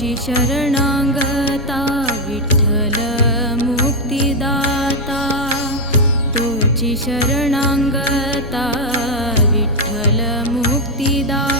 शरणागता मुक्तिदाता। तोची शरणागता विठ्ठल मुक्तिदाता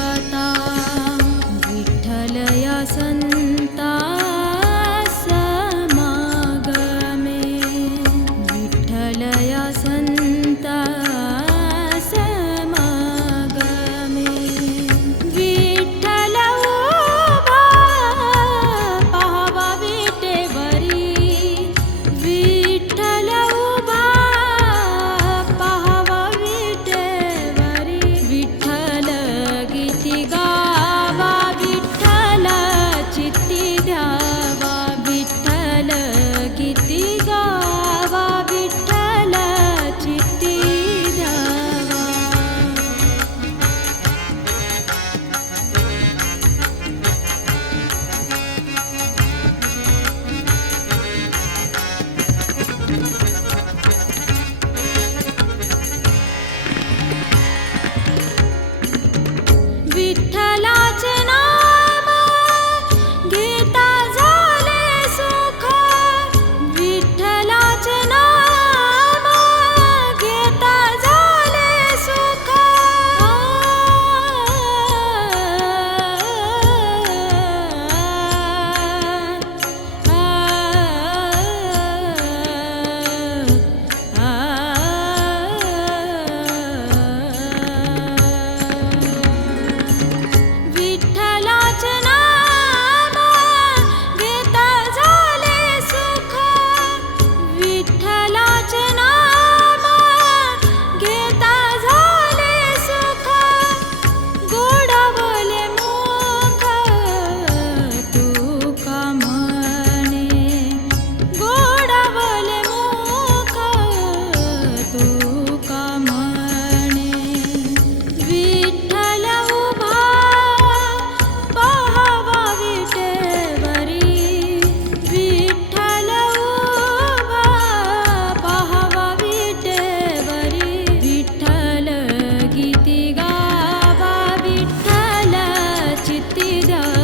दा